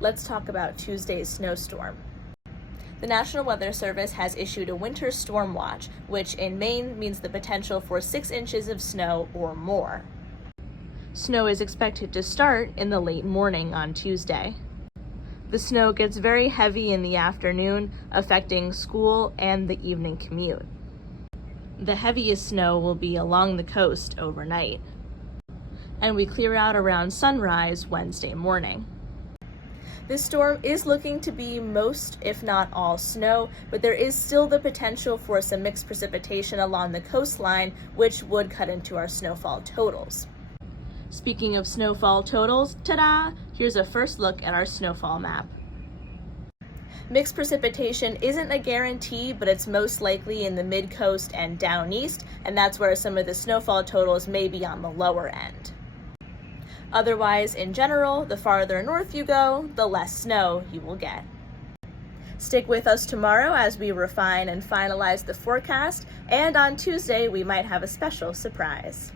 let's talk about Tuesday's snowstorm. The National Weather Service has issued a winter storm watch, which in Maine means the potential for 6 inches of snow or more. Snow is expected to start in the late morning on Tuesday. The snow gets very heavy in the afternoon, affecting school and the evening commute. The heaviest snow will be along the coast overnight, and we clear out around sunrise Wednesday morning. This storm is looking to be most, if not all, snow, but there is still the potential for some mixed precipitation along the coastline, which would cut into our snowfall totals. Speaking of snowfall totals, ta-da! Here's a first look at our snowfall map. Mixed precipitation isn't a guarantee, but it's most likely in the mid-coast and down east, and that's where some of the snowfall totals may be on the lower end. Otherwise, in general, the farther north you go, the less snow you will get. Stick with us tomorrow as we refine and finalize the forecast, and on Tuesday we might have a special surprise.